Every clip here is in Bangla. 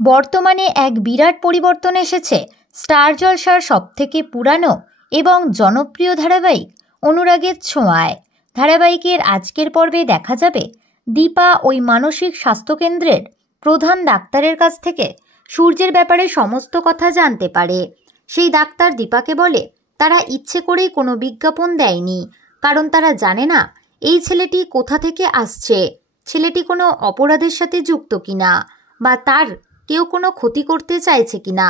বর্তমানে এক বিরাট পরিবর্তন এসেছে স্টার জলসার সবথেকে পুরানো এবং জনপ্রিয় ধারাবাহিক অনুরাগের ছোঁয়ায়। ধারাবাহিকের আজকের পর্বে দেখা যাবে দীপা ওই মানসিক স্বাস্থ্যকেন্দ্রের প্রধান ডাক্তারের কাছ থেকে সূর্যের ব্যাপারে সমস্ত কথা জানতে পারে। সেই ডাক্তার দীপাকে বলে তারা ইচ্ছে করেই কোনো বিজ্ঞাপন দেয়নি, কারণ তারা জানে না এই ছেলেটি কোথা থেকে আসছে, ছেলেটি কোনো অপরাধের সাথে যুক্ত কিনা বা তার কেউ কোনো ক্ষতি করতে চাইছে কিনা।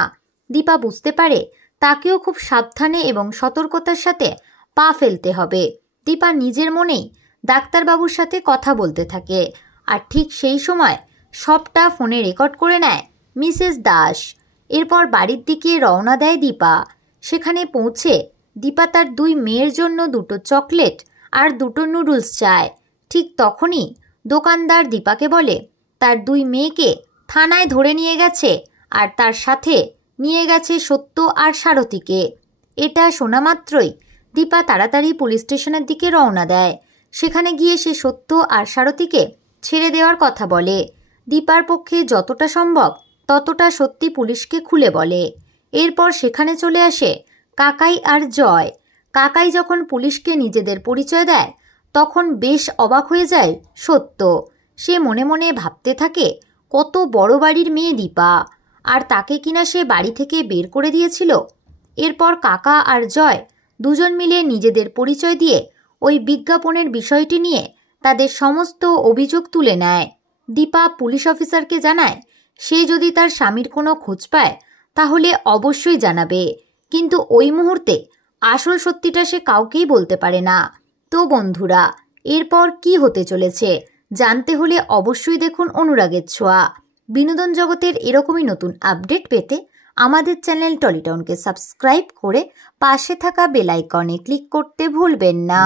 দীপা বুঝতে পারে তাকেও খুব সাবধানে এবং সতর্কতার সাথে পা ফেলতে হবে। দীপা নিজের মনেই ডাক্তারবাবুর সাথে কথা বলতে থাকে, আর ঠিক সেই সময় সবটা ফোনে রেকর্ড করে নেয় মিসেস দাস। এরপর বাড়ির দিকে রওনা দেয় দীপা। সেখানে পৌঁছে দীপা তার 2 মেয়ের জন্য 2টো চকলেট আর 2টো নুডলস চায়। ঠিক তখনই দোকানদার দীপাকে বলে তার 2 মেয়েকে থানায় ধরে নিয়ে গেছে, আর তার সাথে নিয়ে গেছে সত্য আর সারথীকে। এটা শোনা মাত্রই দীপা তাড়াতাড়ি পুলিশ স্টেশনের দিকে রওনা দেয়। সেখানে গিয়ে সে সত্য আর সারথীকে ছেড়ে দেওয়ার কথা বলে। দীপার পক্ষে যতটা সম্ভব ততটা সত্যি পুলিশকে খুলে বলে। এরপর সেখানে চলে আসে কাকাই আর জয়। কাকাই যখন পুলিশকে নিজেদের পরিচয় দেয় তখন বেশ অবাক হয়ে যায় সত্য। সে মনে মনে ভাবতে থাকে কত বড় বাড়ির মেয়ে দীপা, আর তাকে কিনা সে বাড়ি থেকে বের করে দিয়েছিল। এরপর কাকা আর জয় দুজন মিলে নিজেদের পরিচয় দিয়ে ওই বিজ্ঞাপনের বিষয়টি নিয়ে তাদের সমস্ত অভিযোগ তুলে নেয়। দীপা পুলিশ অফিসারকে জানায় সে যদি তার স্বামীর কোনো খোঁজ পায় তাহলে অবশ্যই জানাবে, কিন্তু ওই মুহূর্তে আসল সত্যিটা সে কাউকেই বলতে পারে না। তো বন্ধুরা, এরপর কি হতে চলেছে জানতে হলে অবশ্যই দেখুন অনুরাগের ছোঁয়া। বিনোদন জগতের এরকমই নতুন আপডেট পেতে আমাদের চ্যানেল টলিটাউনকে সাবস্ক্রাইব করে পাশে থাকা বেল আইকনে ক্লিক করতে ভুলবেন না।